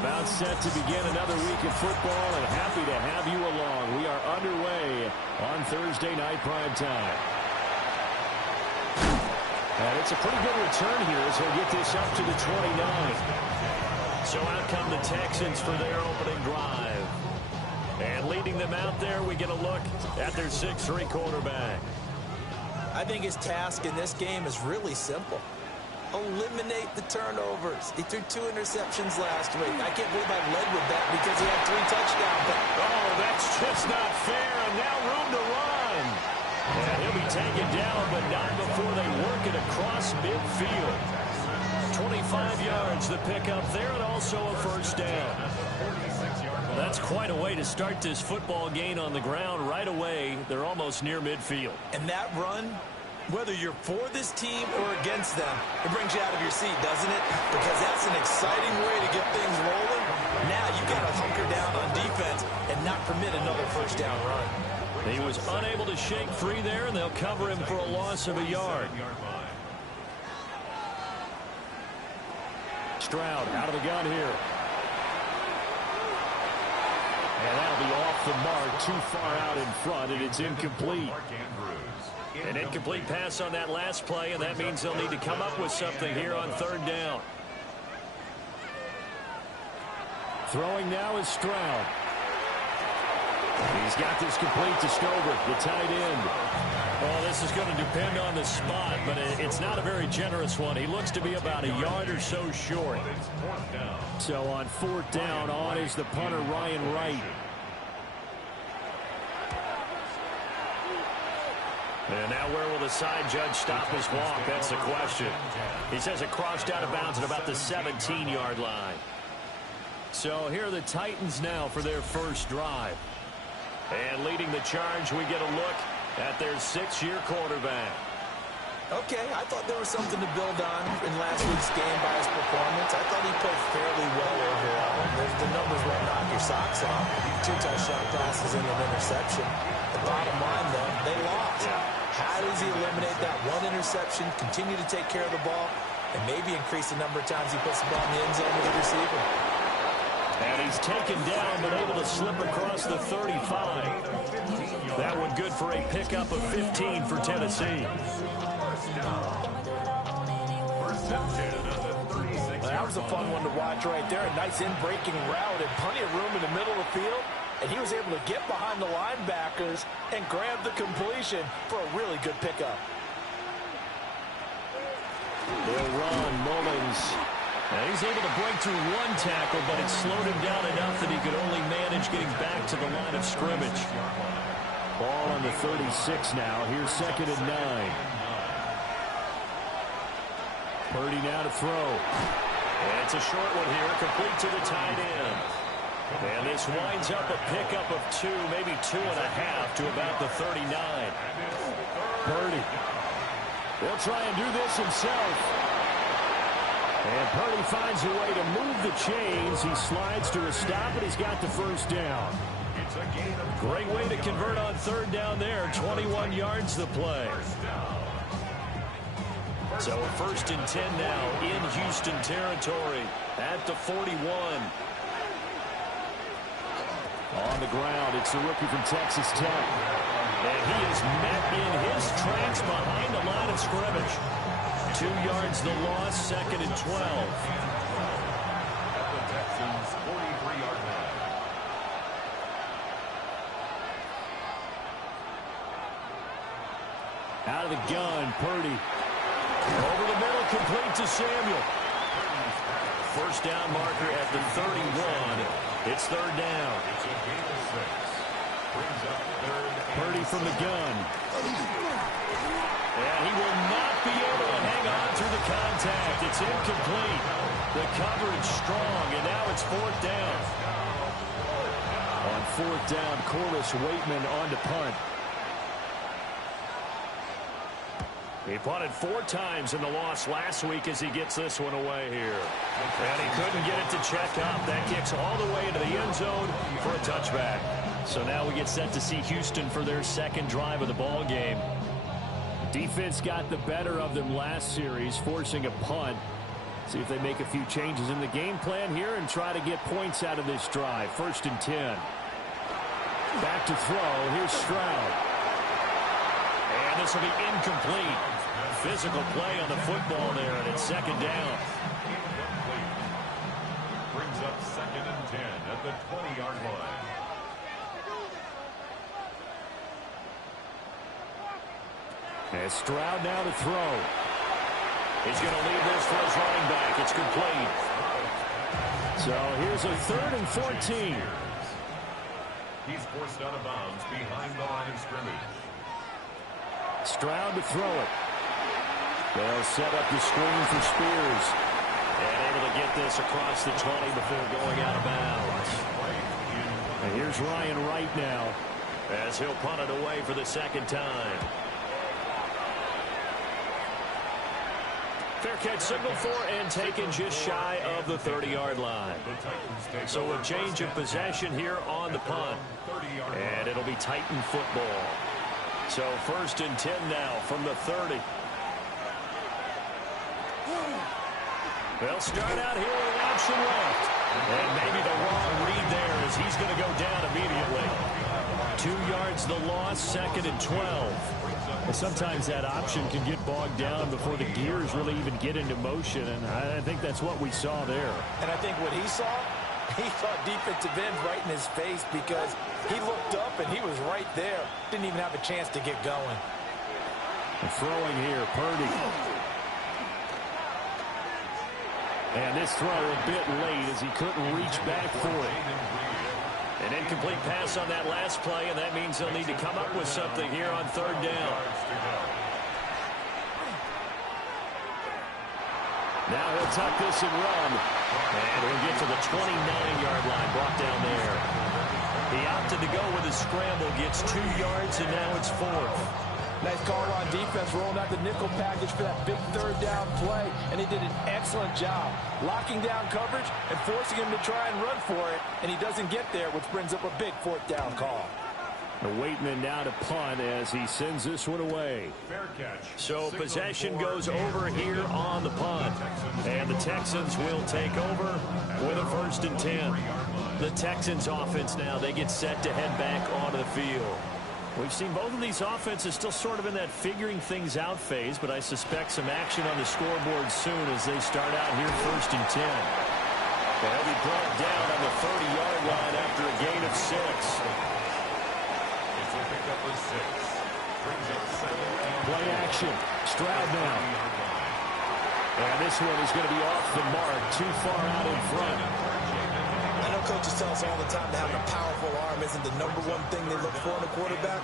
About set to begin another week of football, and happy to have you along. We are underway on Thursday night prime time. And it's a pretty good return here as he'll get this up to the 29. So out come the Texans for their opening drive. And leading them out there, we get a look at their 6'3" quarterback. I think his task in this game is really simple. Eliminate the turnovers. He threw 2 interceptions last week. I can't believe I led with that because he had 3 touchdowns. But oh, that's just not fair. And now room to run. And he'll be taken down, but not before they work it across midfield. 25 yards the pickup there, and also a first down. That's quite a way to start this football game on the ground right away. They're almost near midfield. And that run, whether you're for this team or against them, it brings you out of your seat, doesn't it? Because that's an exciting way to get things rolling. Now you got to hunker down on defense and not permit another first down run. He was unable to shake free there, and they'll cover him for a loss of a yard. Stroud out of the gun here. And that'll be off the mark, too far out in front, and it's incomplete. An incomplete pass on that last play, and that means they'll need to come up with something here on third down. Throwing now is Stroud. He's got this complete to Stover, the tight end. Well, this is going to depend on the spot, but it's not a very generous one. He looks to be about a yard or so short. So on fourth down, on is the punter, Ryan Wright. And now where will the side judge stop his walk? That's the question. He says it crossed out of bounds at about the 17-yard line. So here are the Titans now for their first drive. And leading the charge, we get a look at their 6-year quarterback. Okay, I thought there was something to build on in last week's game by his performance. I thought he played fairly well overall. The numbers won't knock your socks off. 2 touchdown passes and an interception. The bottom line, though, they lost. How does he eliminate that 1 interception, continue to take care of the ball, and maybe increase the number of times he puts the ball in the end zone with the receiver? And he's taken down, but able to slip across the 35. That one good for a pickup of 15 for Tennessee. That was a fun one to watch right there. A nice in-breaking route and plenty of room in the middle of the field. And he was able to get behind the linebackers and grab the completion for a really good pickup. They'll run Mullins. And he's able to break through 1 tackle, but it slowed him down enough that he could only manage getting back to the line of scrimmage. Ball on the 36 now. Here's 2nd and 9. Purdy now to throw. And it's a short one here, complete to the tight end. And this winds up a pickup of 2, maybe 2.5 to about the 39. Purdy. He'll try and do this himself. And Purdy finds a way to move the chains. He slides to a stop, and he's got the first down. Great way to convert on third down there. 21 yards the play. So a 1st and 10 now in Houston territory at the 41. On the ground, it's the rookie from Texas Tech. And he is met in his tracks behind the line of scrimmage. 2 yards the loss, 2nd and 12. At the Texans' 43-yard line. Out of the gun, Purdy. Over the middle, complete to Samuel. First down marker at the 31. It's third down. Purdy from the gun. And he will not contact. It's incomplete. The coverage strong, and now it's fourth down. On fourth down, Corliss Waitman on to punt. He punted 4 times in the loss last week as he gets this one away here. And he couldn't get it to check up. That kicks all the way into the end zone for a touchback. So now we get set to see Houston for their second drive of the ball game. Defense got the better of them last series, forcing a punt. See if they make a few changes in the game plan here and try to get points out of this drive. 1st and 10. Back to throw. Here's Stroud. And this will be incomplete. Physical play on the football there, and it's 2nd down. Brings up 2nd and 10 at the 20-yard line. And Stroud now to throw. He's going to leave this for his running back. It's complete. So here's a 3rd and 14. He's forced out of bounds behind the line of scrimmage. Stroud to throw it. They'll set up the screen for Spears. And able to get this across the 20 before going out of bounds. And here's Ryan Wright now as he'll punt it away for the 2nd time. Fair catch signal for and taken just shy of the 30-yard line. So a change of possession here on the punt. And it'll be Titan football. So 1st and 10 now from the 30. They'll start out here with an option left. And maybe the wrong read there as he's going to go down immediately. 2 yards the loss, 2nd and 12. Well, sometimes that option can get bogged down before the gears really even get into motion, and I think that's what we saw there. And I think what he saw defensive end right in his face because he looked up and he was right there. Didn't even have a chance to get going. And throwing here, Purdy. And this throw a bit late as he couldn't reach back for it. An incomplete pass on that last play, and that means they'll need to come up with something here on 3rd down. Now he'll tuck this and run. And he'll get to the 29-yard line, brought down there. He opted to go with a scramble, gets 2 yards, and now it's 4th. Nice call on defense, rolling out the nickel package for that big 3rd down play, and he did an excellent job locking down coverage and forcing him to try and run for it, and he doesn't get there, which brings up a big 4th down call. The Waitman now to punt as he sends this one away. Fair catch. So possession goes over here on the punt, and the Texans will take over with a 1st and 10. The Texans offense now, they get set to head back onto the field. We've seen both of these offenses still sort of in that figuring things out phase, but I suspect some action on the scoreboard soon as they start out here 1st and 10. They'll be brought down on the 30-yard line after a gain of 6. It's a pickup of 6. Brings up 7. Play action. Stroud now. And this one is going to be off the mark, too far out in front. I know coaches tell us all the time that having a powerful arm isn't the #1 thing they look for in a quarterback.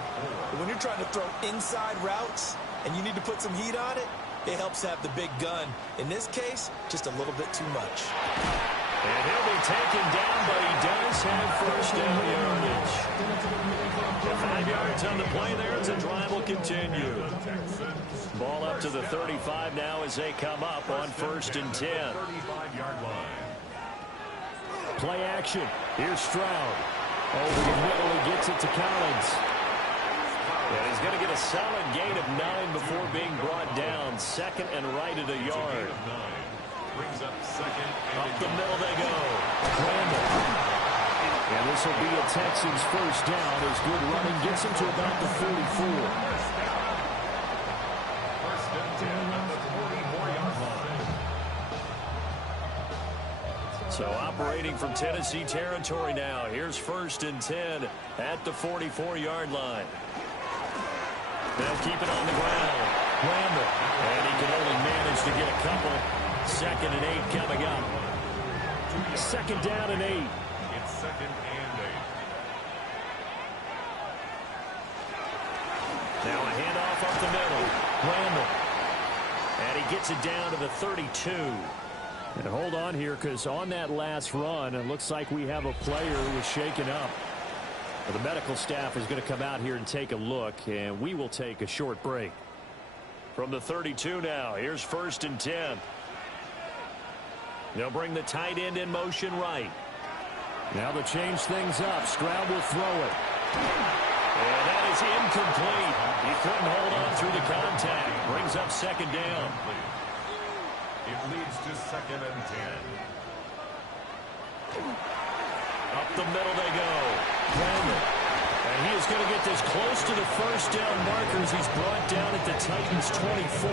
But when you're trying to throw inside routes and you need to put some heat on it, it helps to have the big gun. In this case, just a little bit too much. And he'll be taken down, but he does have 1st down yardage. 5 yards on the play there as the drive will continue. Ball up to the 35 now as they come up on 1st and 10. 35-yard line. Play action. Here's Stroud. Over the middle, he gets it to Collins. And he's going to get a solid gain of 9 before being brought down. 2nd and right at a yard. Brings up 2nd. Up the middle they go. Randall. And this will be a Texans 1st down as good running gets him to about the 44. 1st and 10 at the 44-yard line. So operating from Tennessee territory now. Here's 1st and 10 at the 44-yard line. They'll keep it on the ground. Randall. And he can only manage to get a couple. 2nd and 8 coming up. 2nd down and 8. It's 2nd and 8. Now a handoff up the middle. Randall. And he gets it down to the 32. And hold on here, because on that last run, it looks like we have a player who was shaken up. Well, the medical staff is going to come out here and take a look, and we will take a short break. From the 32 now, here's 1st and 10. They'll bring the tight end in motion right. Now they'll change things up. Stroud will throw it. And that is incomplete. He couldn't hold on through the contact. Brings up 2nd down. It leads to 2nd and 10. Up the middle they go. Brandon. And he is going to get this close to the 1st down markers. He's brought down at the Titans' 24.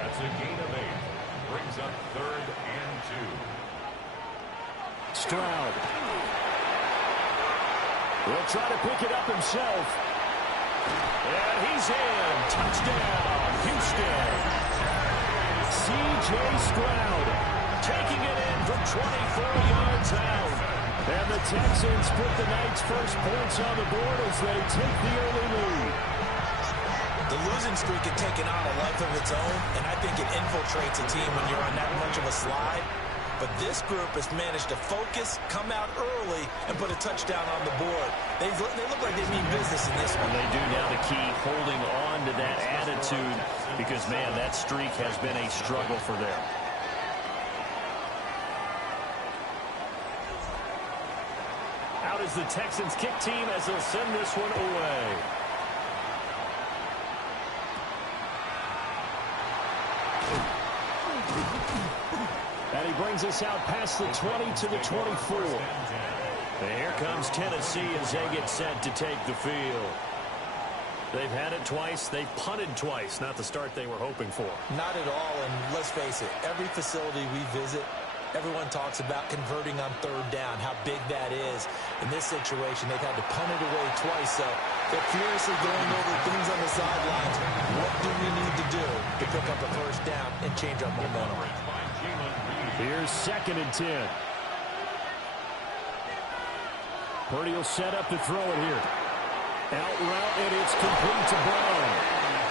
That's a gain of 8. Brings up 3rd and 2. Stroud. He'll try to pick it up himself. And he's in. Touchdown, Houston. C.J. Stroud taking it in from 24 yards out. And the Texans put the night's first points on the board as they take the early lead. The losing streak had taken on a life of its own, and I think it infiltrates a team when you're on that much of a slide. But this group has managed to focus, come out early, and put a touchdown on the board. They look like they mean business in this one. They do. Now the key, holding on to that attitude, because, man, that streak has been a struggle for them. Out is the Texans kick team as they'll send this one away. And he brings us out past the 20 to the 24. And here comes Tennessee as they get set to take the field. They've had it twice. They've punted twice. Not the start they were hoping for. Not at all, and let's face it, every facility we visit, everyone talks about converting on 3rd down, how big that is. In this situation, they've had to punt it away twice, so they're furiously going over things on the sidelines. What do we need to do to pick up a 1st down and change our momentum? Here's 2nd and 10. Purdy will set up to throw it here. Out route, and it's complete to Brown.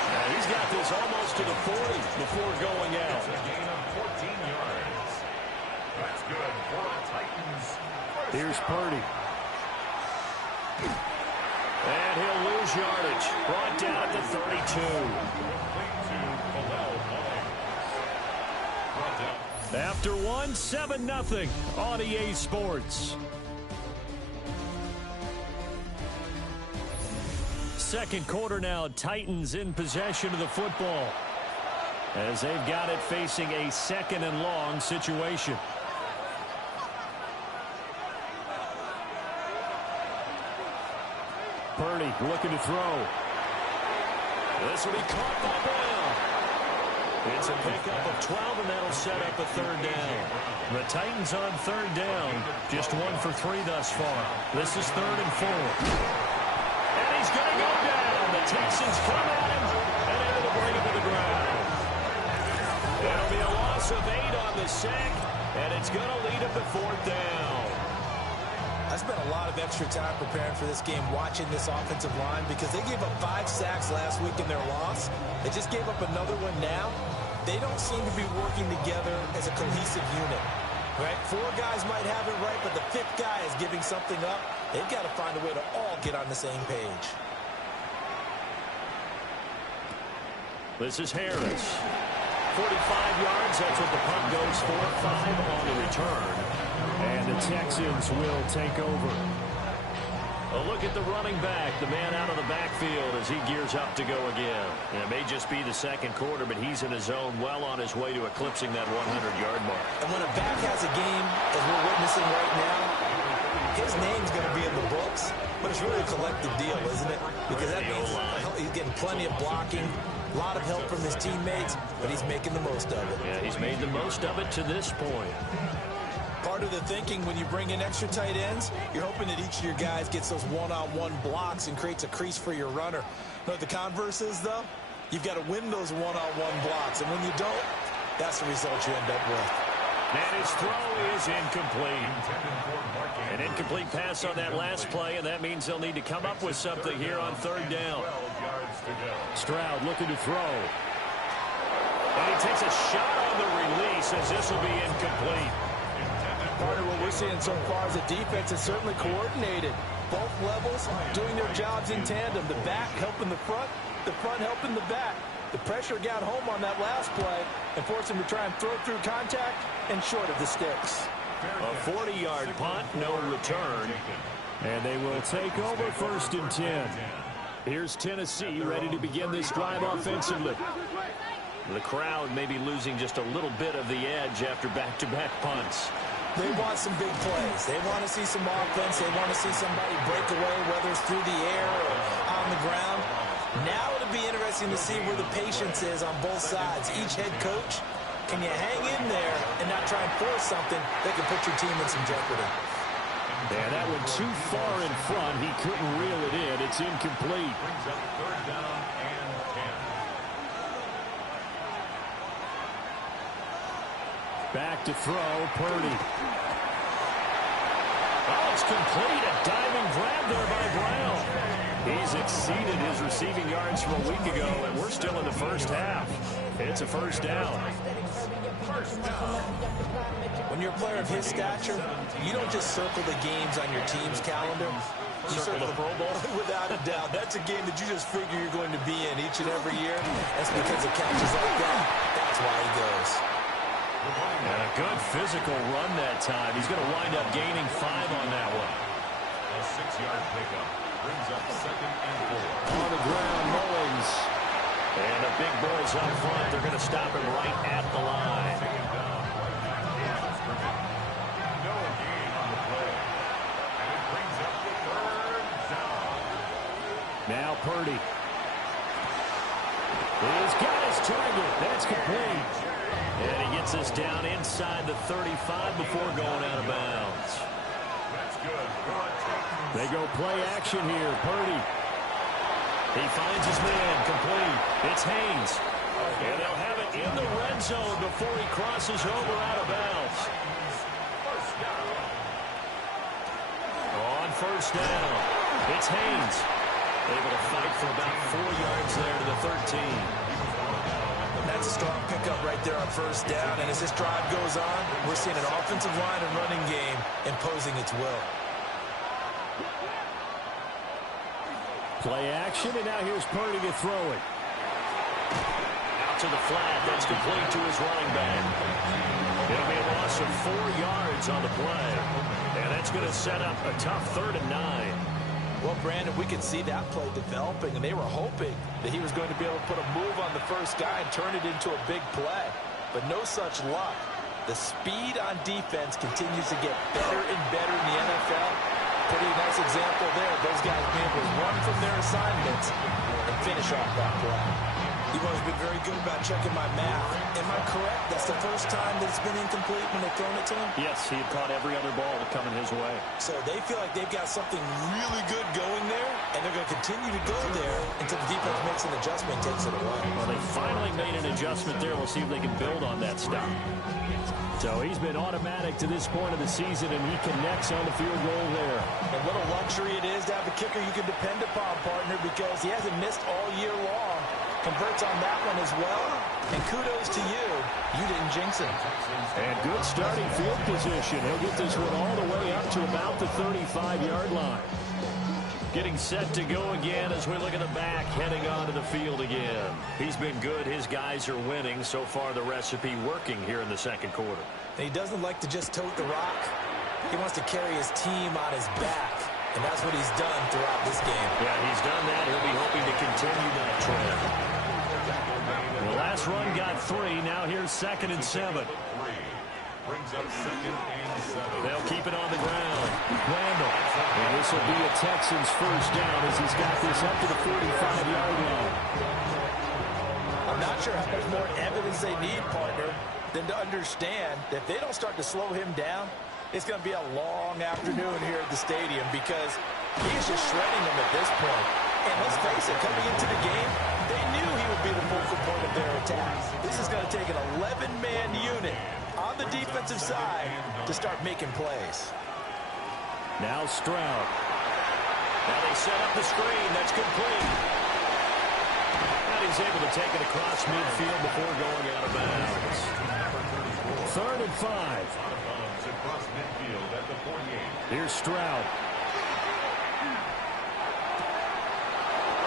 Now he's got this almost to the 40 before going out. It's a gain of 14 yards. That's good for the Titans. Here's Purdy. And he'll lose yardage. Brought down at the 32. After one, 7-0 on EA Sports. Second quarter now, Titans in possession of the football as they've got it facing a 2nd and long situation. Purdy looking to throw. This will be caught by Brown. It's a pickup of 12, and that'll set up a 3rd down. The Titans on 3rd down, just 1 for 3 thus far. This is 3rd and 4. And he's going to go down. The Texans come at him and able to bring him to the ground. It'll be a loss of 8 on the sack, and it's going to lead him to 4th down. I spent a lot of extra time preparing for this game, watching this offensive line, because they gave up 5 sacks last week in their loss. They just gave up another one now. They don't seem to be working together as a cohesive unit. Right? 4 guys might have it right, but the 5th guy is giving something up. They've got to find a way to all get on the same page. This is Harris. 45 yards, that's what the punt goes for. 5 on the return. And the Texans will take over. A look at the running back, the man out of the backfield as he gears up to go again. And it may just be the second quarter, but he's in his zone, well on his way to eclipsing that 100-yard mark. And when a back has a game, as we're witnessing right now, his name's going to be in the books, but it's really a collective deal, isn't it? Because that means he's getting plenty of blocking, a lot of help from his teammates, but he's making the most of it. Yeah, he's made the most of it to this point. Part of the thinking when you bring in extra tight ends, you're hoping that each of your guys gets those one-on-one blocks and creates a crease for your runner. You know what the converse is, though? You've got to win those one-on-one blocks, and when you don't, that's the result you end up with. And his throw is incomplete. An incomplete pass on that last play, and that means they'll need to come up with something here on 3rd down. Stroud looking to throw. And he takes a shot on the release as this will be incomplete. Partner, what we're seeing so far is the defense is certainly coordinated. Both levels doing their jobs in tandem. The back helping the front helping the back. The pressure got home on that last play and forced him to try and throw through contact and short of the sticks. A 40-yard punt, no return. And they will take over 1st and 10. Here's Tennessee ready to begin this drive offensively. The crowd may be losing just a little bit of the edge after back-to-back punts. They want some big plays. They want to see some offense. They want to see somebody break away, whether it's through the air or on the ground. Now it'll be interesting to see where the patience is on both sides. Each head coach, can you hang in there and not try and force something that can put your team in some jeopardy? Yeah, that one too far in front. He couldn't reel it in. It's incomplete. Brings up 3rd down and 10. Back to throw, Purdy. Oh, it's complete. A diving grab there by Brown. He's exceeded his receiving yards from a week ago, and we're still in the first half. It's a 1st down. When you're a player of his stature, you don't just circle the games on your team's calendar. You circle the Pro Bowl. Without a doubt. That's a game that you just figure you're going to be in each and every year. That's because of catches like that. That's why he goes. And a good physical run that time. He's going to wind up gaining 5 on that one. A 6-yard pickup brings up 2nd and 4. On the ground, Mullins. And the big boys up front, they're going to stop him right at the line. No gain on the play. And it brings up the 3rd down. Now Purdy. He's got his target. That's complete. And he gets us down inside the 35 before going out of bounds. That's good. They go play action here. Purdy. He finds his man. Complete. It's Haynes. And they'll have it in the red zone before he crosses over out of bounds. On 1st down, it's Haynes. Able to fight for about 4 yards there to the 13. That's a strong pickup right there on 1st down. And as this drive goes on, we're seeing an offensive line and running game imposing its will. Play action, and now here's Purdy to throw it. Out to the flat. That's complete to his running back. It'll be a loss of 4 yards on the play. And that's going to set up a tough 3rd and 9. Well, Brandon, we could see that play developing, and they were hoping that he was going to be able to put a move on the first guy and turn it into a big play. But no such luck. The speed on defense continues to get better and better in the NFL. Pretty nice example there. Those guys being able to run from their assignments and finish off that play. You've always been very good about checking my math. Am I correct? That's the first time that it's been incomplete when they've thrown it to him? Yes, he had caught every other ball coming his way. So they feel like they've got something really good going there, and they're going to continue to go there until the defense makes an adjustment and takes it away. Well, they finally made an adjustment there. We'll see if they can build on that stop. So he's been automatic to this point of the season, and he connects on the field goal there. And what a luxury it is to have a kicker you can depend upon, partner, because he hasn't missed all year long. Converts on that one as well. And kudos to you. You didn't jinx him. And good starting field position. He'll get this one all the way up to about the 35-yard line. Getting set to go again as we look at the back, heading onto the field again. He's been good. His guys are winning. So far, the recipe working here in the 2nd quarter. And he doesn't like to just tote the rock. He wants to carry his team on his back. And that's what he's done throughout this game. Yeah, he's done that. He'll be hoping to continue that trend. The last run got 3. Now here's 2nd and 7. Brings up 2nd and 7. They'll keep it on the ground. Randall. And this will be a Texans first down as he's got this up to the 45-yard line. I'm not sure how much more evidence they need, partner, than to understand that if they don't start to slow him down, it's going to be a long afternoon here at the stadium because he's just shredding them at this point. And let's face it, coming into the game, they knew he would be the focal point of their attack. This is going to take an 11-man unit on the defensive side to start making plays. Now Stroud. Now they set up the screen. That's complete. And he's able to take it across midfield before going out of bounds. 3rd and 5. Across midfield at the 48. Here's Stroud.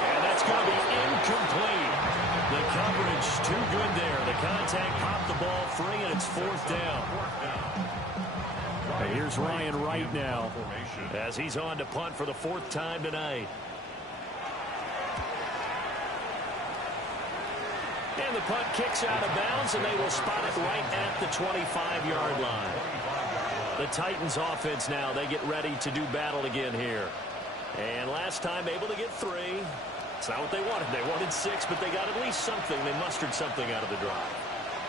And that's going to be incomplete. The coverage too good there. The contact popped the ball free, and it's 4th down. And here's Ryan Wright now as he's on to punt for the 4th time tonight. And the punt kicks out of bounds, and they will spot it right at the 25-yard line. The Titans offense now, they get ready to do battle again here. And last time able to get 3. It's not what they wanted. They wanted 6, but they got at least something. They mustered something out of the drive.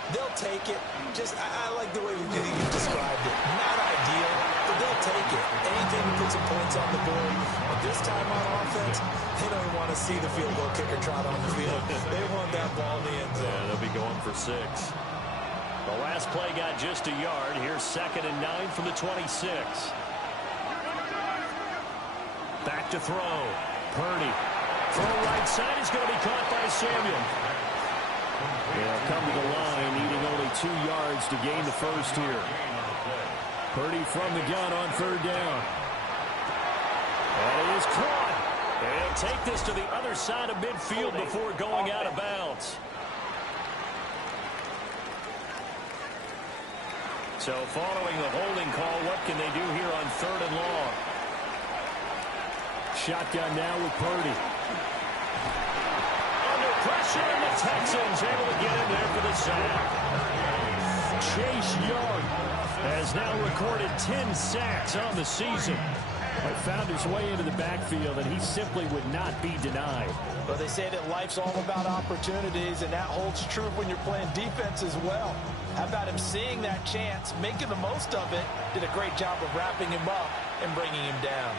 They'll take it. I like the way you described it. Not ideal, but they'll take it. Anything to put some points on the board. But this time on offense, they don't even want to see the field goal kicker trot on the field. They want that ball in the end zone. Yeah, they'll be going for 6. The last play got just a yard. Here's 2nd and 9 from the 26. Back to throw. Purdy. Throw right side is going to be caught by Samuel. They'll come to the line, needing only 2 yards to gain the first here. Purdy from the gun on 3rd down. And it is caught. They'll take this to the other side of midfield before going out of bounds. So following the holding call, what can they do here on 3rd and long? Shotgun now with Purdy. Under pressure, and the Texans able to get in there for the sack. Chase Young has now recorded 10 sacks on the season. But found his way into the backfield, and he simply would not be denied. Well, they say that life's all about opportunities, and that holds true when you're playing defense as well. How about him seeing that chance, making the most of it, did a great job of wrapping him up and bringing him down.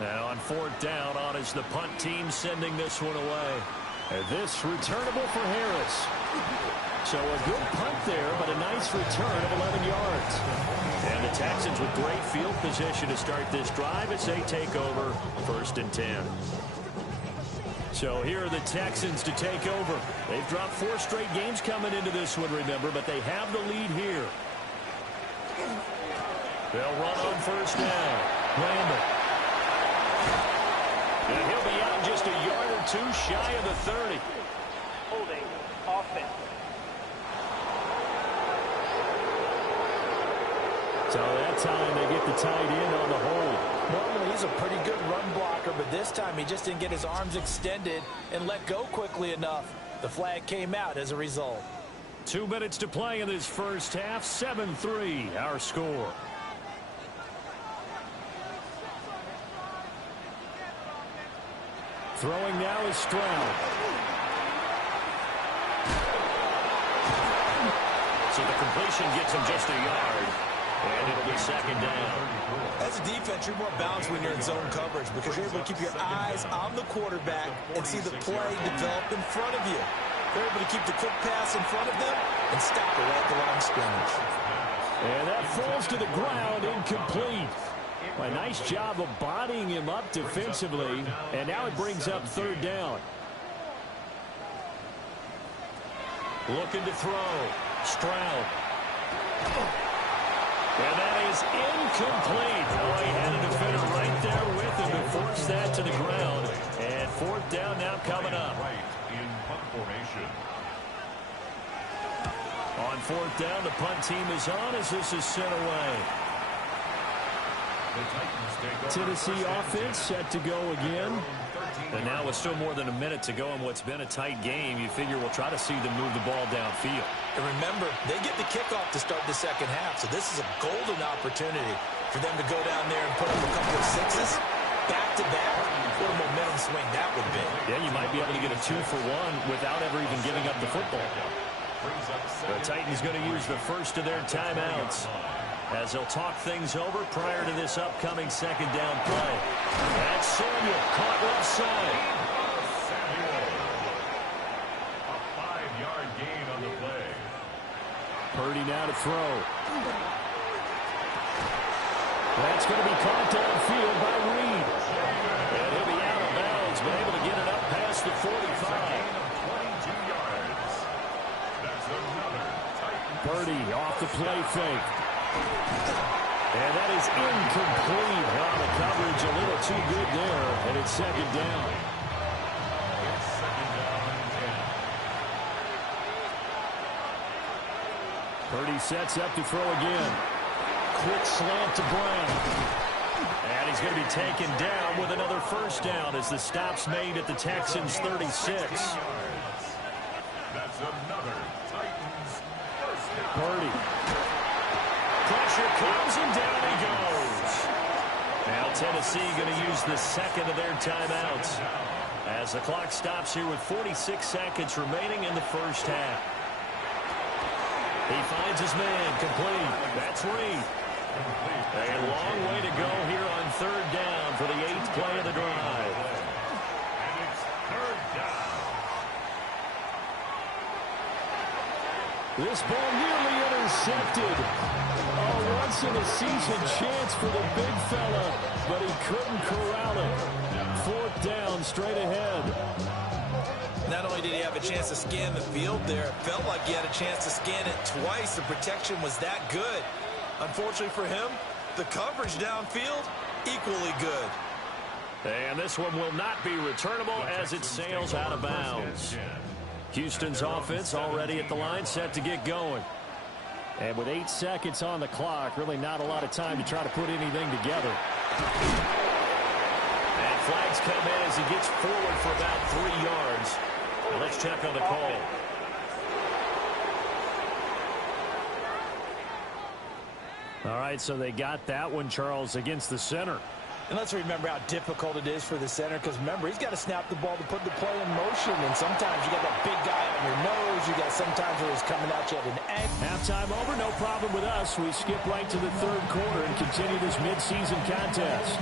Now on 4th down, on is the punt team sending this one away. And this returnable for Harris. So a good punt there, but a nice return of 11 yards. And the Texans with great field position to start this drive as they take over 1st and 10. So here are the Texans to take over. They've dropped 4 straight games coming into this one, remember, but they have the lead here. They'll run on 1st down. Randall. And he'll be out just a yard or 2 shy of the 30. Holding offense. So that time they get the tight end on the hold. Normally he's a pretty good run blocker, but this time he just didn't get his arms extended and let go quickly enough. The flag came out as a result. 2 minutes to play in this first half. 7-3 our score. Throwing now is Stroud. So the completion gets him just a yard. And it'll be 2nd down. As a defense, you're more balanced when you're in zone coverage because you're able to keep your eyes on the quarterback and see the play develop in front of you. They're able to keep the quick pass in front of them and stop it right at the line of scrimmage. And that falls to the ground, incomplete. A nice job of bodying him up defensively, and now it brings up 3rd down. Looking to throw. Stroud. And that is incomplete. Oh, he had a defender right there with him to force that to the ground. And 4th down now coming up. Right in punt formation. On 4th down, the punt team is on as this is sent away. The Titans take over. Tennessee offense set to go again. And now with still more than a minute to go in what's been a tight game, you figure we'll try to see them move the ball downfield. And remember, they get the kickoff to start the second half, so this is a golden opportunity for them to go down there and put up a couple of 6s back-to-back. What a momentum swing that would be. Yeah, you might be able to get a 2-for-1 without ever even giving up the football. The Titans going to use the first of their timeouts as they'll talk things over prior to this upcoming 2nd down play. That's Samuel, caught left side. A 5-yard gain on the play. Purdy now to throw. That's going to be caught downfield by Reed. And he'll be out of bounds, but able to get it up across the 45. 22 yards. That's another Titans. Purdy off the play fake. And that is incomplete. Well, the coverage a little too good there, and it's second down. It's second down and 10. Purdy sets up to throw again. Quick slant to Brown. And he's going to be taken down with another first down as the stop's made at the Texans' 36. That's another Titans first down. Purdy. Pressure comes and down he goes. Now Tennessee going to use the second of their timeouts as the clock stops here with 46 seconds remaining in the first half. He finds his man complete. That's Reed. A long way to go here on third down for the 8th play of the drive. And it's third down. This ball nearly intercepted. A once-in-a-season chance for the big fella, but he couldn't corral it. Fourth down, straight ahead. Not only did he have a chance to scan the field there, it felt like he had a chance to scan it twice. The protection was that good. Unfortunately for him, the coverage downfield, equally good. And this one will not be returnable as it sails out of bounds. Houston's offense already at the line, set to get going. And with 8 seconds on the clock, really not a lot of time to try to put anything together. And flags come in as he gets forward for about 3 yards. Well, let's check on the call. All right, so they got that one, Charles, against the center. And let's remember how difficult it is for the center, because remember, he's got to snap the ball to put the play in motion, and sometimes you got that big guy on your nose. You got sometimes where he's coming at you at an angle. Halftime over, no problem with us. We skip right to the third quarter and continue this midseason contest.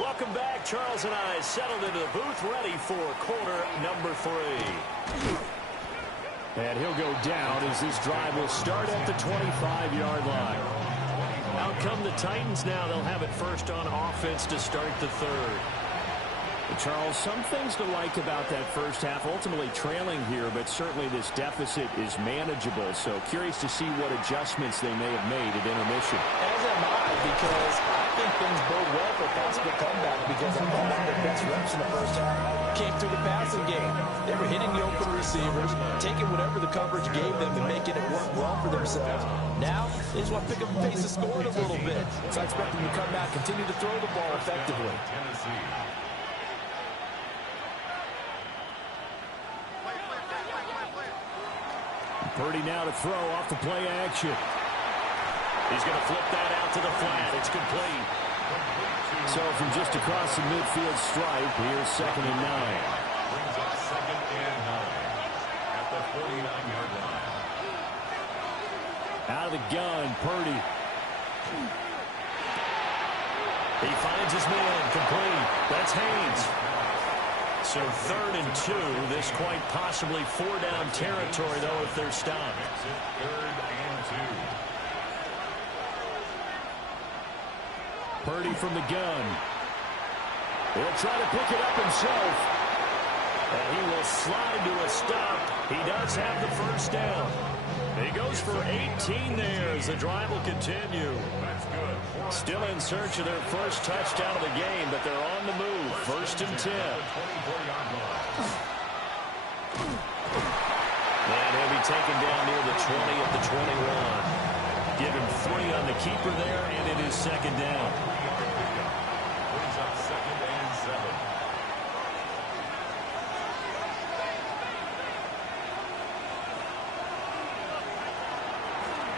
Welcome back. Charles and I settled into the booth, ready for quarter number 3. And he'll go down as this drive will start at the 25-yard line. Out come the Titans now. They'll have it first on offense to start the third. Charles, some things to like about that first half. Ultimately trailing here, but certainly this deficit is manageable. So curious to see what adjustments they may have made at intermission. As am I, because I think things bode well for a possible comeback, because I thought one of their best reps in the first half came through the passing game. They were hitting the open receivers, taking whatever the coverage gave them and making it work well for themselves. Now, they just want to pick up the pace of scoring a little bit. So I expect them to come back, continue to throw the ball effectively. Tennessee. Purdy now to throw off the play action. He's going to flip that out to the flat. It's complete. So from just across the midfield stripe, here's 2nd and 9. Brings up 2nd and 9 at the 49-yard line. Out of the gun, Purdy. He finds his man, complete. That's Haynes. So 3rd and 2. This quite possibly 4-down territory, though, if they're stopped. 3rd and 2. Purdy from the gun. He'll try to pick it up himself. And he will slide to a stop. He does have the first down. He goes for 18 there as the drive will continue. That's good. Still in search of their first touchdown of the game, but they're on the move. 1st and 10. 24-yard line. And he'll be taken down near the 20 at the 21. Give him 3 on the keeper there, and it is 2nd down. Brings up 2nd and 7.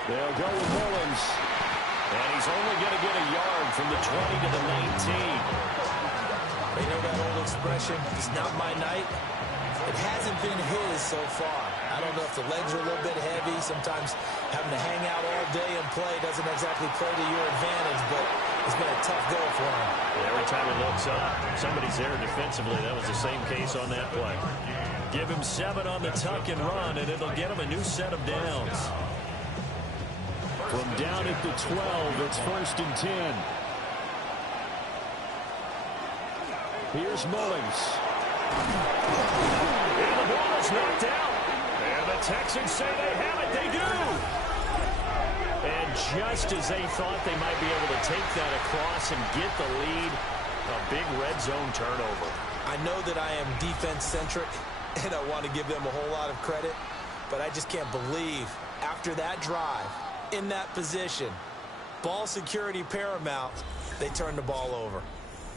They'll go with Mullins. And he's only going to get a yard from the 20 to the 19. You know that old expression, it's not my night? It hasn't been his so far. I don't know if the legs are a little bit heavy. Sometimes having to hang out all day and play doesn't exactly play to your advantage, but it's been a tough go for him. Every time he looks up, somebody's there defensively. That was the same case on that play. Give him 7 on the tuck and run, and it'll get him a new set of downs. From down at the 12, it's 1st and 10. Here's Mullings. And the ball is knocked out. And the Texans say they have it. They do. And just as they thought they might be able to take that across and get the lead, a big red zone turnover. I know that I am defense-centric, and I want to give them a whole lot of credit, but I just can't believe after that drive, in that position, ball security paramount, they turned the ball over.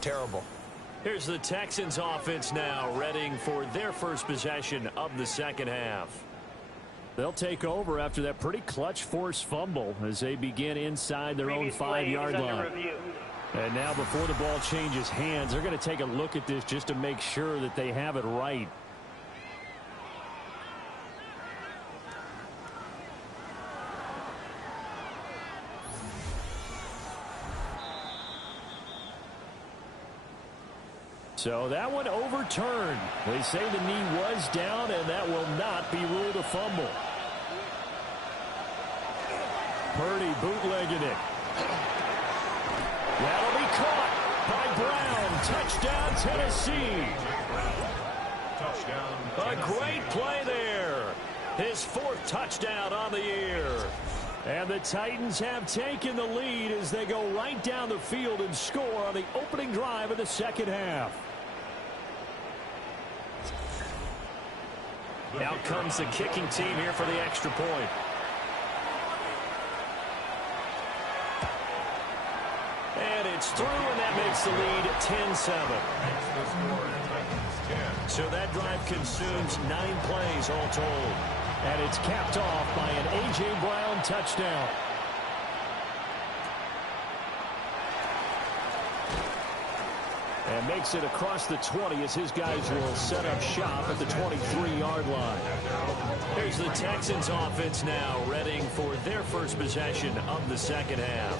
Terrible. Here's the Texans offense now, readying for their first possession of the second half. They'll take over after that pretty clutch forced fumble as they begin inside their own 5-yard line. And now before the ball changes hands, they're going to take a look at this just to make sure that they have it right. So that one overturned. They say the knee was down, and that will not be ruled a fumble. Purdy bootlegging it. That'll be caught by Brown. Touchdown, Tennessee. A great play there. His 4th touchdown on the year. And the Titans have taken the lead as they go right down the field and score on the opening drive of the second half. Out comes the kicking team here for the extra point. And it's through, and that makes the lead 10-7. So that drive consumes 9 plays all told. And it's capped off by an A.J. Brown touchdown. And makes it across the 20 as his guys will set up shop at the 23-yard line. Here's the Texans offense now, readying for their first possession of the second half.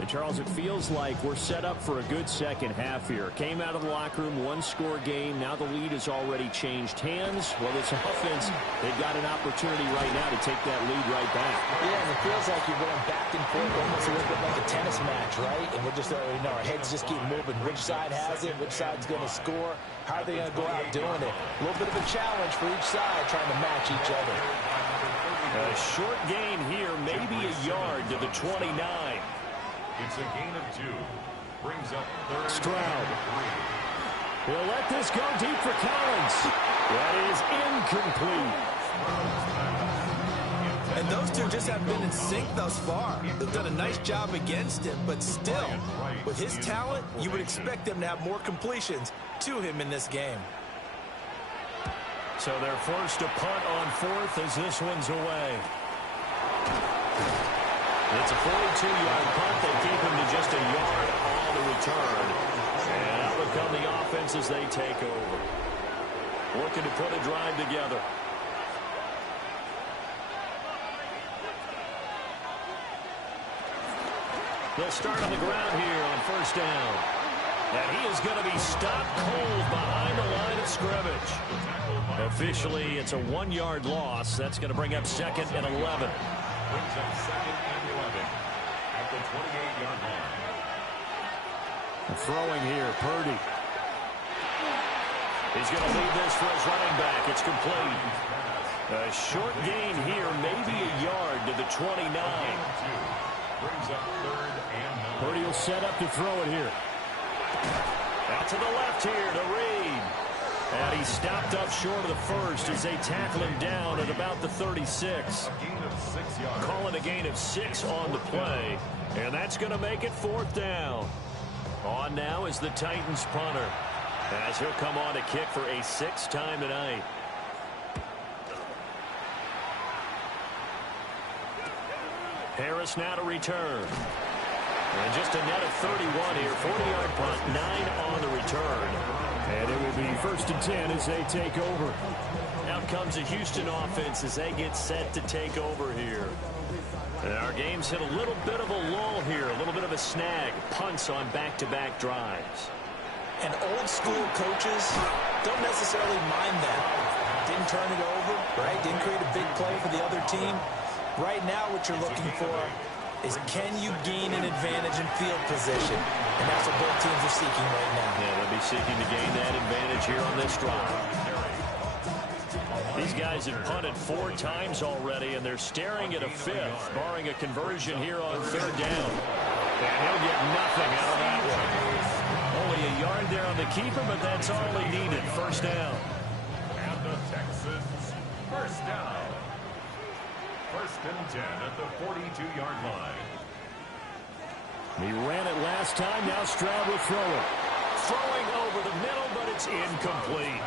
And Charles, it feels like we're set up for a good second half here. Came out of the locker room, 1-score game. Now the lead has already changed hands. Well, this offense, they've got an opportunity right now to take that lead right back. Yeah, and it feels like you're going back and forth, almost a little bit like a tennis match, right? And we're just, our heads just keep moving. Which side has it? Which side's going to score? How are they going to go out doing it? A little bit of a challenge for each side, trying to match each other. A short gain here, maybe a yard to the 29. It's a gain of 2. Brings up 3rd. Stroud. He'll let this go deep for Collins. That is incomplete. And those two just have been in sync thus far. They've done a nice job against him, but still, with his talent, you would expect them to have more completions to him in this game. So they're forced to punt on 4th as this one's away. It's a 42-yard punt. They keep him to just a yard on the return. And out would come the offense as they take over. Working to put a drive together. They'll start on the ground here on 1st down. And he is going to be stopped cold behind the line of scrimmage. Officially, it's a 1-yard loss. That's going to bring up 2nd and 11. Brings up 2nd and 11 at the 28-yard line. Throwing here, Purdy. He's going to leave this for his running back. It's complete. A short gain here, maybe a yard to the 29. Brings up 3rd and 9. Purdy will set up to throw it here. Out to the left here to Reed. And he stopped up short of the first as they tackle him down at about the 36. A gain of 6 yards. Calling a gain of 6 on the play. And that's going to make it 4th down. On now is the Titans punter, as he'll come on to kick for a 6th time tonight. Harris now to return. And just a net of 31 here. 40-yard punt, 9 on the return. And it will be 1st and 10 as they take over. Out comes the Houston offense as they get set to take over here. And our game's hit a little bit of a lull here, a little bit of a snag. Punts on back-to-back drives. And old-school coaches don't necessarily mind that. Didn't turn it over, right? Didn't create a big play for the other team. Right now, what you're looking for is can you gain an advantage in field position? And that's what both teams are seeking right now. Yeah, they'll be seeking to gain that advantage here on this drive. These guys have punted 4 times already, and they're staring at a 5th, barring a conversion here on 3rd down. And he'll get nothing out of that one. Only a yard there on the keeper, but that's all he needed. 1st down. And the Texans, 1st down. 1st and 10 at the 42-yard line. He ran it last time. Now Stroud will throw it. Throwing over the middle, but it's incomplete.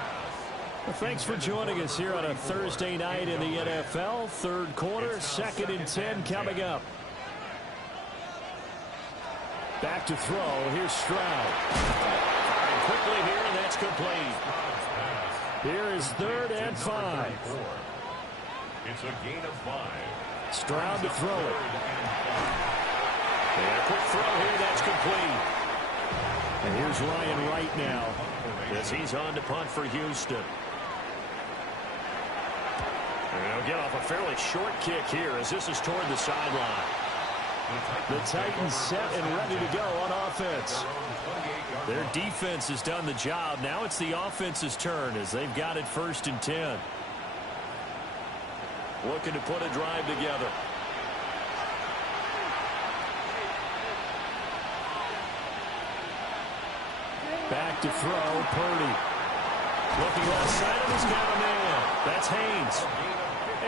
Well, thanks for joining us here on a Thursday night in the NFL. 3rd quarter, 2nd and 10 coming up. Back to throw. Here's Stroud. And quickly here, and that's complete. Here is 3rd and 5. It's a gain of 5. Stroud to throw it. And a quick throw here, that's complete. And here's Ryan Wright now, as he's on to punt for Houston. And he'll get off a fairly short kick here as this is toward the sideline. The Titans set and ready to go on offense. Their defense has done the job. Now it's the offense's turn as they've got it 1st and 10. Looking to put a drive together. Back to throw, Purdy. Looking left side of his got a man. That's Haynes.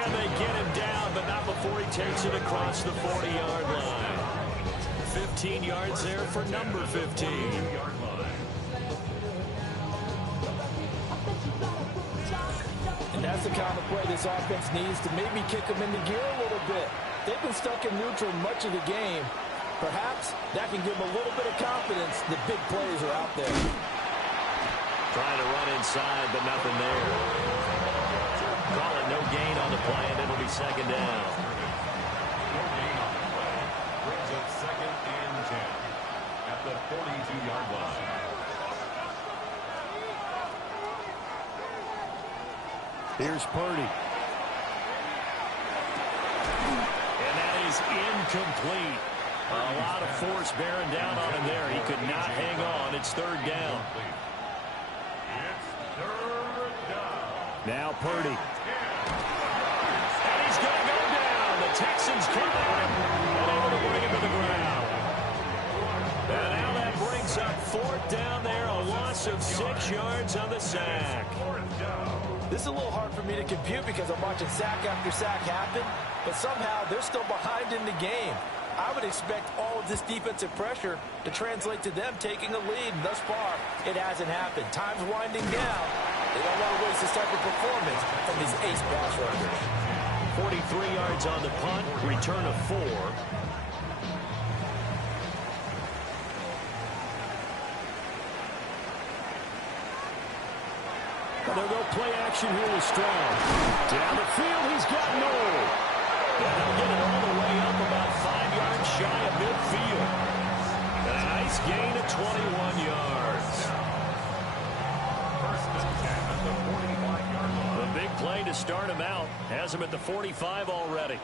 And they get him down, but not before he takes it across the 40-yard line. 15 yards there for number 15. And that's the kind of play this offense needs to maybe kick them into gear a little bit. They've been stuck in neutral much of the game. Perhaps that can give them a little bit of confidence. The big plays are out there. Trying to run inside, but nothing there. Call it no gain on the play, and it'll be 2nd down. No gain on the play. Brings up 2nd and 10 at the 42-yard line. Here's Purdy. And that is incomplete. A lot of force bearing down on him there. He could not hang on. It's 3rd down. It's 3rd down. Now Purdy. And he's going to go down. The Texans come at him and able to bring him to the ground. And now that brings up 4th down there. A loss of 6 yards on the sack. 4th down. This is a little hard for me to compute because I'm watching sack after sack happen, but somehow they're still behind in the game. I would expect all of this defensive pressure to translate to them taking a lead, and thus far, it hasn't happened. Time's winding down. They don't want to waste this type of performance from these ace pass rushers. 43 yards on the punt, return of 4. They'll go play action here with Stroud. Down the field, he's got Noel. And they'll get it all the way up about 5 yards shy of midfield. And a nice gain of 21 yards. 1st and 10 at the 45-yard line. The big play to start him out. Has him at the 45 already.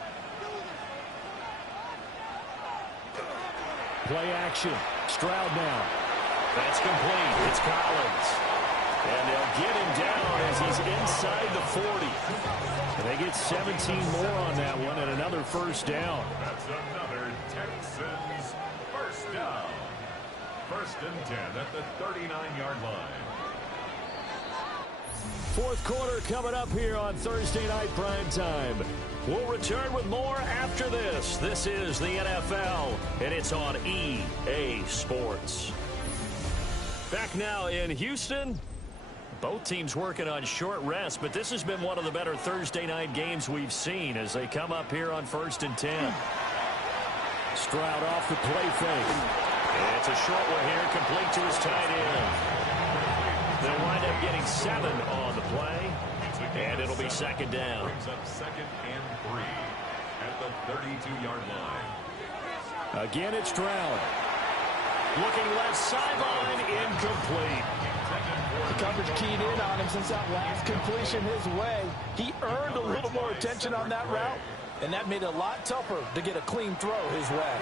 Play action. Stroud now. That's complete. It's Collins. And they'll get him down as he's inside the 40. And they get 17 more on that one and another 1st down. That's another Texans 1st down. 1st and 10 at the 39-yard line. 4th quarter coming up here on Thursday Night Primetime. We'll return with more after this. This is the NFL, and it's on EA Sports. Back now in Houston. Both teams working on short rest, but this has been one of the better Thursday night games we've seen as they come up here on 1st and 10. Stroud off the play fake. And it's a short one here, complete to his tight end. They'll wind up getting 7 on the play, and it'll be 2nd down. Brings up 2nd and 3 at the 32-yard line. Again, it's Stroud. Looking left sideline, incomplete. The coverage keyed in on him since that last completion his way. He earned a little more attention on that route, and that made it a lot tougher to get a clean throw his way.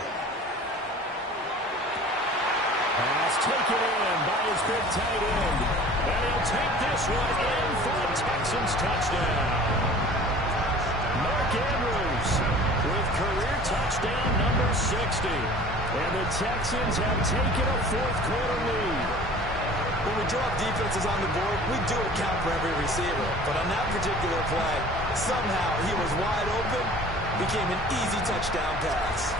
Pass taken in by his big tight end. And he'll take this one in for a Texans touchdown. Mark Andrews with career touchdown number 60. And the Texans have taken a fourth-quarter lead. When we drop defenses on the board, we do account for every receiver. But on that particular play, somehow he was wide open, became an easy touchdown pass.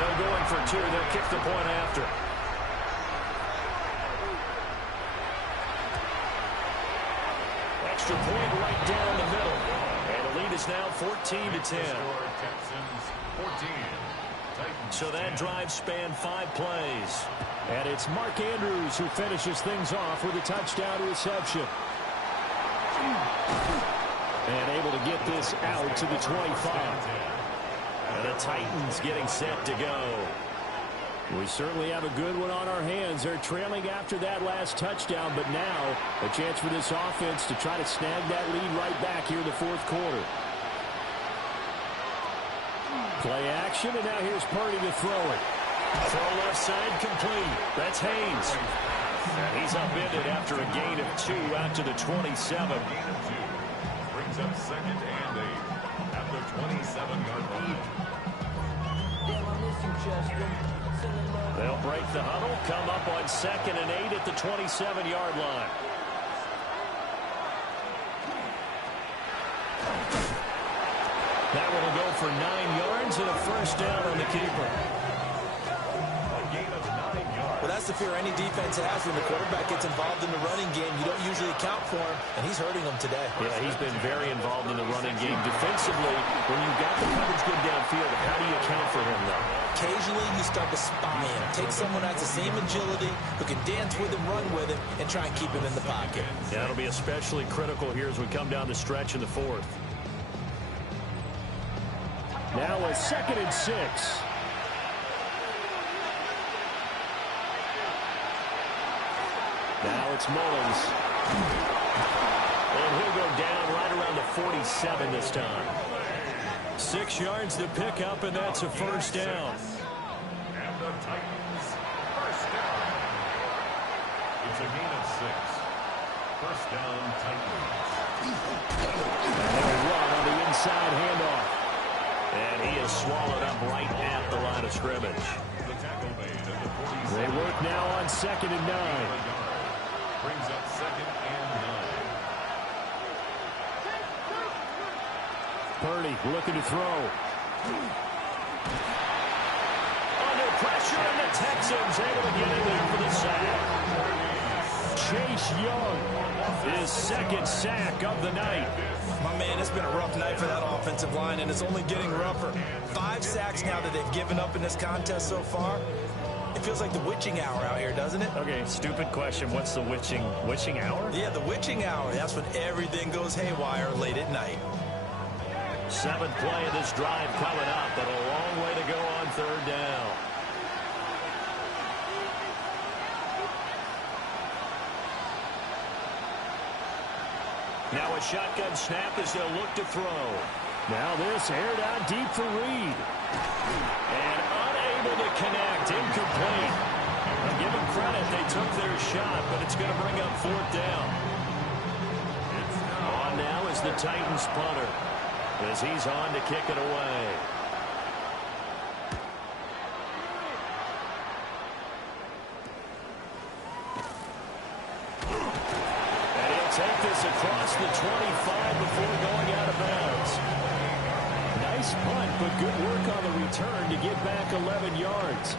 No going for two. They'll kick the point after. Extra point right down the middle. And the lead is now 14-10. Texans 14. So that drive spanned 5 plays. And it's Mark Andrews who finishes things off with a touchdown reception. And able to get this out to the 25. And the Titans getting set to go. We certainly have a good one on our hands. They're trailing after that last touchdown, but now a chance for this offense to try to snag that lead right back here in the fourth quarter. Play action, and now here's Purdy to throw it. Throw left side complete. That's Haynes. And he's upended after a gain of 2 out to the 27. Gain of 2 brings up second and 8 at the 27-yard line. They'll break the huddle, come up on second and 8 at the 27-yard line. That one will go for 9 yards and a first down on the keeper. A gain of 9 yards. Well, that's the fear any defense has when the quarterback gets involved in the running game. You don't usually account for him, and he's hurting them today. Yeah, he's been very involved in the running game. Defensively, when you've got the coverage good downfield, how do you account for him, though? Occasionally, you start to spy him. Take someone who has the same agility, who can dance with him, run with him, and try and keep him in the pocket. Yeah, that'll be especially critical here as we come down the stretch in the fourth. Now a 2nd and 6. Now it's Mullins. And he'll go down right around the 47 this time. 6 yards to pick up, and that's a first down. And the Titans first down. It's a gain of 6. First down, Titans. And they'll run on the inside handoff. And he is swallowed up right at the line of scrimmage. The tackle made at the 47. They work now on 2nd and 9. Brings up second and 9. Purdy looking to throw. Under pressure, and the Texans able to get in there for the sack. Chase Young, his 2nd sack of the night. My man, it's been a rough night for that offensive line, and it's only getting rougher. 5 sacks now that they've given up in this contest so far. It feels like the witching hour out here, doesn't it? Okay, stupid question. What's the witching hour? Yeah, the witching hour. That's when everything goes haywire late at night. 7th play of this drive coming up, but a long way to go on 3rd down. Now a shotgun snap as they'll look to throw. Now this aired out deep for Reed. And unable to connect, incomplete. I'll give them credit, they took their shot, but it's going to bring up 4th down. On now is the Titans punter, as he's on to kick it away. And he'll take this across the 25 before going out of bounds. Nice punt, but good work on the return to get back 11 yards.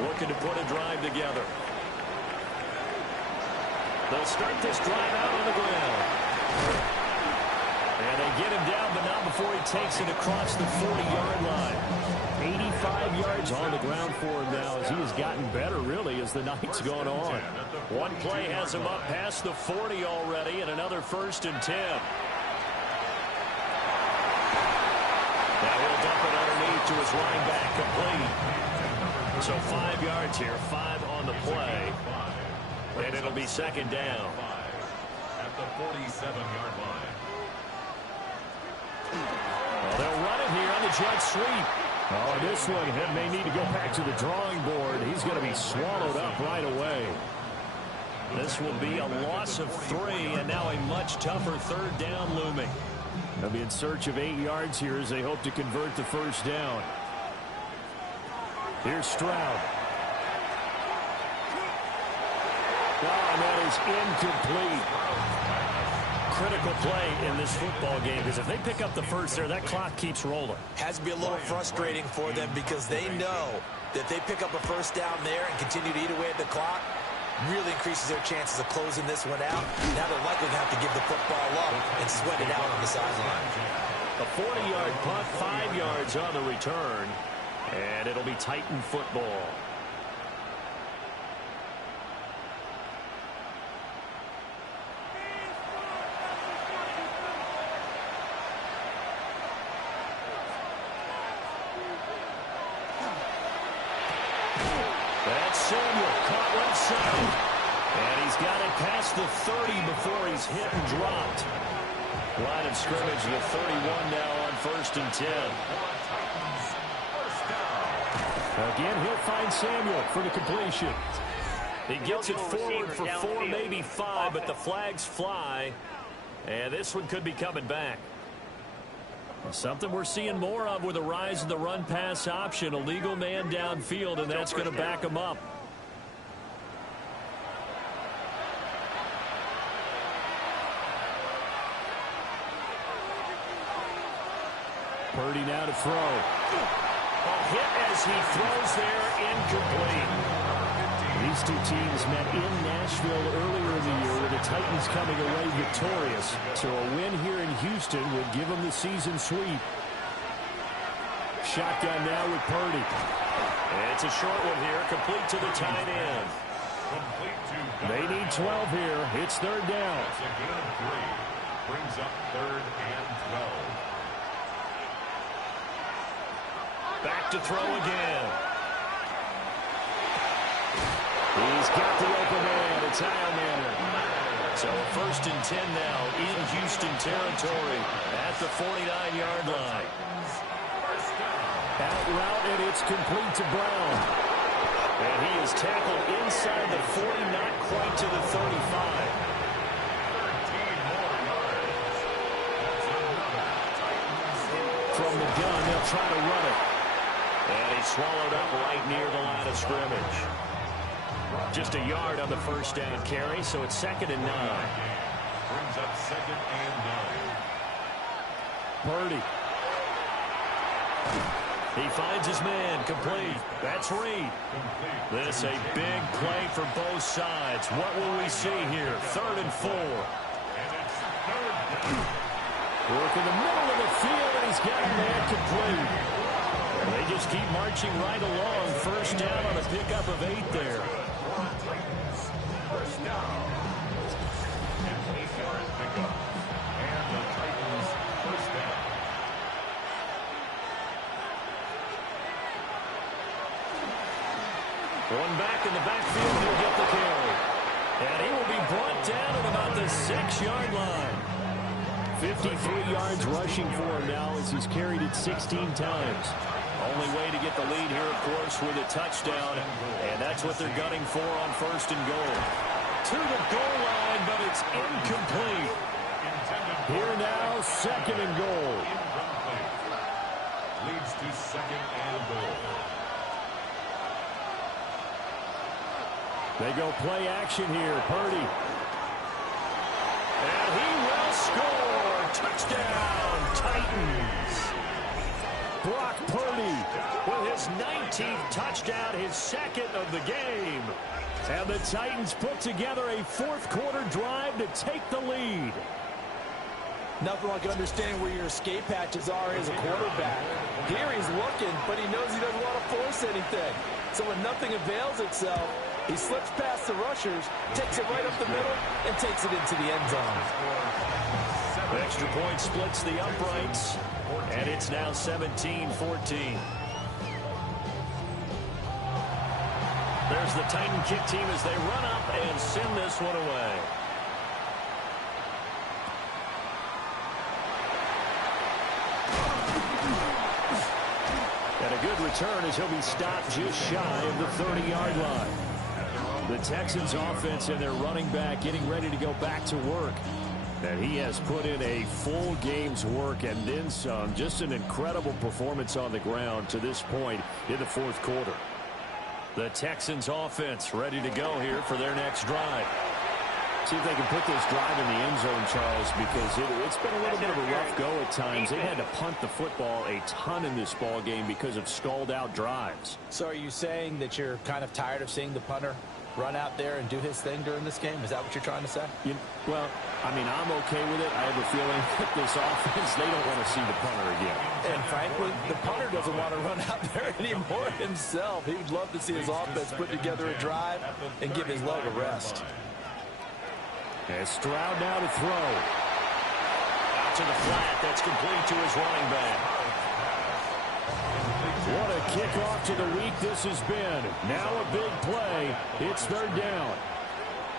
Looking to put a drive together. They'll start this drive out on the ground. And they get him down, but not before he takes it across the 40-yard line. 85 yards on the ground for him now as he has gotten better, really, as the night's gone on. One play has him up past the 40 already, and another 1st and 10. Now he'll dump it underneath to his running back, complete. So 5 yards here, 5 on the play. And it'll be 2nd down. At the 47-yard line. Oh, they'll run it here on the jet sweep. Oh, this one may need to go back to the drawing board. He's going to be swallowed up right away. This will be a loss of 3, and now a much tougher third down looming. They'll be in search of 8 yards here as they hope to convert the first down. Here's Stroud. Oh, that is incomplete. Critical play in this football game, because if they pick up the first there, that clock keeps rolling. Has to be a little frustrating for them because they know that they pick up a first down there and continue to eat away at the clock, really increases their chances of closing this one out. Now they're likely to have to give the football up and sweat it out on the sideline. A 40-yard punt, 5 yards on the return, and it'll be Titan football. That's Samuel, caught left side. And he's got it past the 30 before he's hit and dropped. Line of scrimmage, the 31 now on 1st and 10. Again, he'll find Samuel for the completion. He gets it forward for 4, maybe 5, but the flags fly. And this one could be coming back. Something we're seeing more of with a rise in the run-pass option. A legal man downfield, and that's going to back him up. Purdy now to throw. A hit as he throws there, incomplete. These two teams met in Nashville earlier in the year with the Titans coming away victorious. So a win here in Houston would give them the season sweep. Shotgun now with Purdy. It's a short one here, complete to the tight end. They need 12 here. It's 3rd down. That's a good 3. Brings up 3rd and 12. Back to throw again. He's got the open man. It's Heilmann. So 1st and 10 now in Houston territory at the 49-yard line. Out route, and it's complete to Brown. And he is tackled inside the 40, not quite to the 35. From the gun, they'll try to run it. And he's swallowed up right near the line of scrimmage. Just a yard on the first down carry, so it's 2nd and 9. Brings up 2nd and 9. Purdy. He finds his man, complete. That's Reed. This a big play for both sides. What will we see here? 3rd and 4. Work in the middle of the field, and he's got a man complete. They just keep marching right along. First down on a pickup of 8 there. First down. An 8-yard pickup. And the Titans first down. Going back in the backfield, he'll get the carry. And he will be brought down at about the 6-yard line. 53 yards rushing for him now as he's carried it 16 times. Only way to get the lead here, of course, with a touchdown. And that's what they're gunning for on 1st and goal. To the goal line, but it's incomplete. Here now, 2nd and goal. Leads to 2nd and goal. They go play action here. Purdy. And he will score. Touchdown, Titans. Brock Purdy with his 19th touchdown, his 2nd of the game. And the Titans put together a 4th quarter drive to take the lead. Nothing like understanding where your escape hatches are as a quarterback. Here he's looking, but he knows he doesn't want to force anything. So when nothing avails itself, he slips past the rushers, takes it right up the middle, and takes it into the end zone. Extra point splits the uprights, and it's now 17-14. There's the Titan kick team as they run up and send this one away. return as he'll be stopped just shy of the 30-yard line. The Texans offense and their running back getting ready to go back to work. And he has put in a full game's work and then some. Just an incredible performance on the ground to this point in the fourth quarter. The Texans offense ready to go here for their next drive. See if they can put this drive in the end zone, Charles, because it's been a little bit of a rough go at times. They had to punt the football a ton in this ball game because of stalled-out drives. So are you saying that you're kind of tired of seeing the punter run out there and do his thing during this game? Is that what you're trying to say? Well, I mean, I'm okay with it. I have a feeling that this offense, they don't want to see the punter again. And frankly, the punter doesn't want to run out there anymore himself. He would love to see his offense put together a drive and give his leg a rest. And Stroud now to throw. Out to the flat. That's complete to his running back. What a kickoff to the week this has been. Now a big play. It's third down.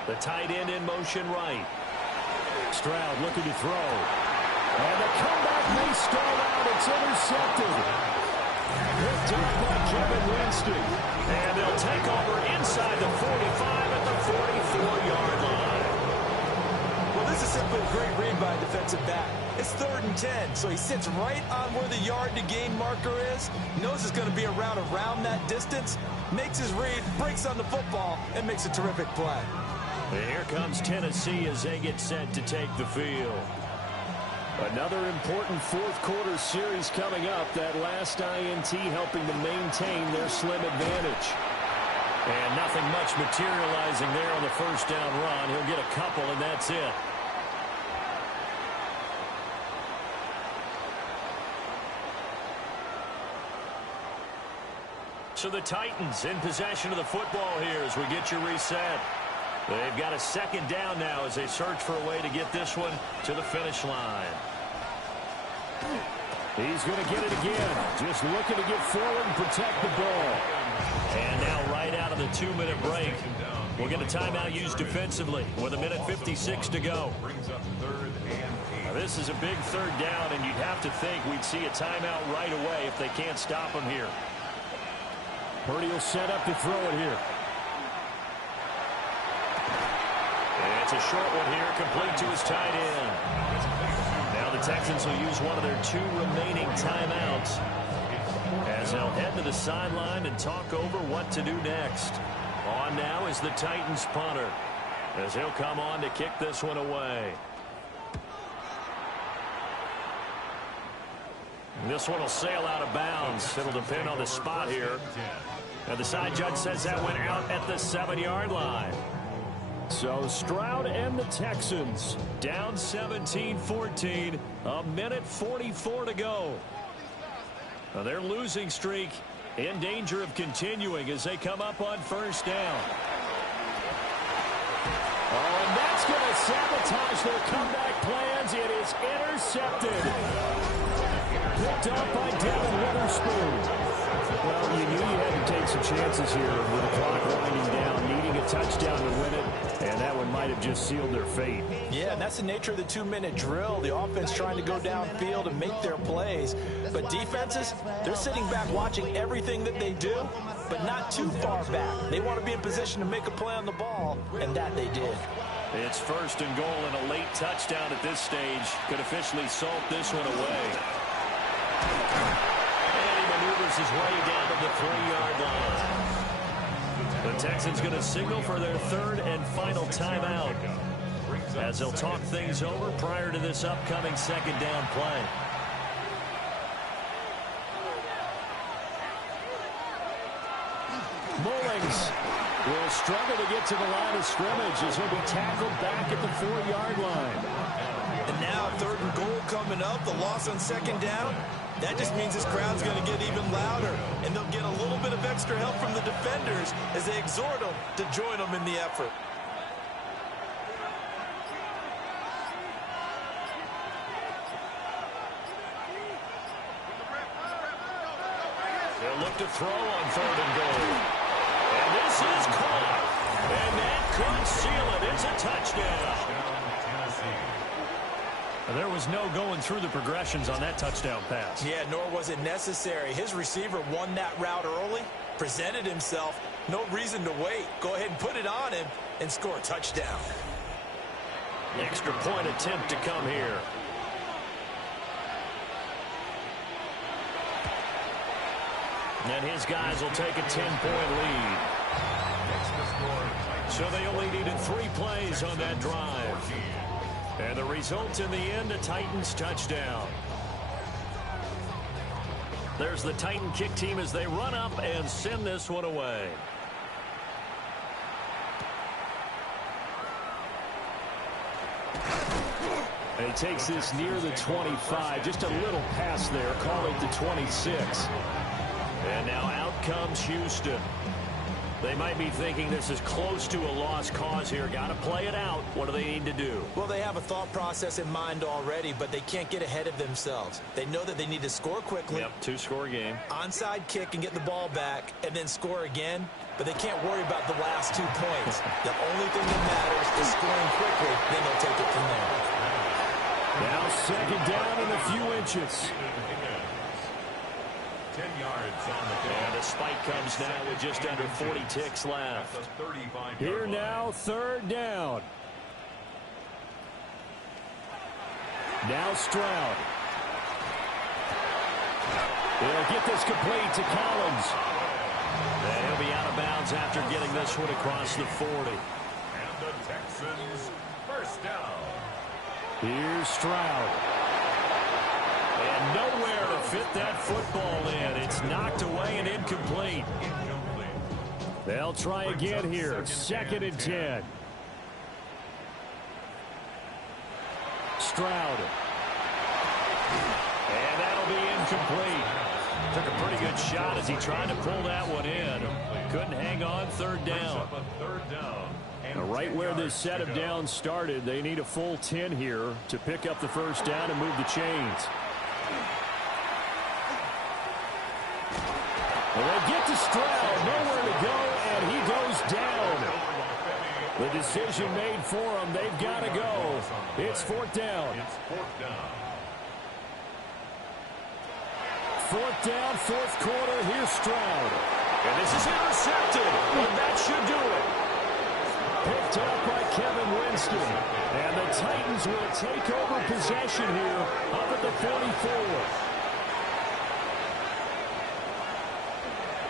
The tight end in motion right. Stroud looking to throw. And the comeback may stall out. It's intercepted. Picked up by Kevin Winston. And they'll take over inside the 45 at the 44-yard line. This is simply a great read by a defensive back. It's 3rd and 10, so he sits right on where the yard-to-gain marker is, knows it's going to be a route around that distance, makes his read, breaks on the football, and makes a terrific play. And here comes Tennessee as they get set to take the field. Another important fourth quarter series coming up. That last INT helping to maintain their slim advantage. And nothing much materializing there on the first down run. He'll get a couple, and that's it. So the Titans in possession of the football here as we get you reset. They've got a second down now as they search for a way to get this one to the finish line. He's going to get it again. Just looking to get forward and protect the ball. And now right out of the 2-minute break, we'll get a timeout used defensively with 1:56 to go. Now this is a big third down, and you'd have to think we'd see a timeout right away if they can't stop him here. Purdy will set up to throw it here. And it's a short one here, complete to his tight end. Now the Texans will use one of their 2 remaining timeouts as they'll head to the sideline and talk over what to do next. On now is the Titans punter as he'll come on to kick this one away. This one will sail out of bounds. It'll depend on the spot here. Now the side judge says that went out at the 7-yard line. So Stroud and the Texans down 17-14. 1:44 to go. Now their losing streak in danger of continuing as they come up on first down. Oh, and that's going to sabotage their comeback plans. It is intercepted. Picked up by Devin Witherspoon. Well, you knew you had to take some chances here with the clock winding down, needing a touchdown to win it, and that one might have just sealed their fate. Yeah, and that's the nature of the 2-minute drill. The offense trying to go downfield and make their plays. But defenses, they're sitting back watching everything that they do, but not too far back. They want to be in position to make a play on the ball, and that they did. It's first and goal, and a late touchdown at this stage could officially salt this one away. And he maneuvers his way down to the 3-yard line. The Texans going to signal for their 3rd and final timeout as they'll talk things over prior to this upcoming second down play. Mullings will struggle to get to the line of scrimmage as he'll be tackled back at the 4-yard line. And now 3rd and goal coming up, the loss on second down. That just means this crowd's going to get even louder, and they'll get a little bit of extra help from the defenders as they exhort them to join them in the effort. They'll look to throw on 3rd and goal. And this is caught. And that could seal it. It's a touchdown. There was no going through the progressions on that touchdown pass. Yeah, nor was it necessary. His receiver won that route early, presented himself. No reason to wait. Go ahead and put it on him and score a touchdown. The extra point attempt to come here. And his guys will take a 10-point lead. So they only needed 3 plays on that drive. And the result in the end, a Titans touchdown. There's the Titan kick team as they run up and send this one away. And he takes this near the 25. Just a little pass there. Call it the 26. And now out comes Houston. They might be thinking this is close to a lost cause here. Got to play it out. What do they need to do? Well, they have a thought process in mind already, but they can't get ahead of themselves. They know that they need to score quickly. Yep, 2-score game. Onside kick and get the ball back, and then score again. But they can't worry about the last 2 points. The only thing that matters is scoring quickly. Then they'll take it from there. Now second down and a few inches. 10 yards on the play. And the spike comes now with just under 40 ticks left. Here now, third down. Now Stroud. He'll get this complete to Collins. And he'll be out of bounds after getting this one across the 40. And the Texans first down. Here's Stroud. And nowhere to fit that football in. It's knocked away and incomplete. They'll try again here. Second and 10. Stroud. And that'll be incomplete. Took a pretty good shot as he tried to pull that one in. Couldn't hang on. Third down. Now right where this set of downs started, they need a full 10 here to pick up the first down and move the chains. Well, they get to Stroud, nowhere to go, and he goes down. The decision made for him. They've got to go. It's fourth down. Fourth down, fourth quarter. Here's Stroud. And this is intercepted. And that should do it. Picked up by Kevin Winston. And the Titans will take over possession here up at the 44.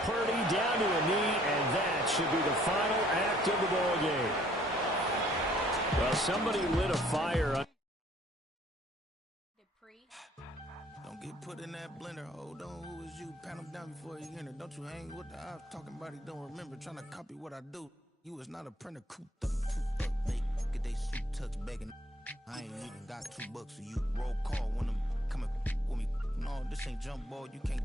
Purdy down to a knee, and that should be the final act of the ball game. Well, somebody lit a fire on. Don't get put in that blender. Hold on, who is you? Pat him down before he enter. Don't you hang with the ops talking about he don't remember. Trying to copy what I do. You is not a printer. Cooped up, make get they suit tucks begging. I ain't even got $2 for you. Roll call when I'm coming with me. No, this ain't jump ball. You can't.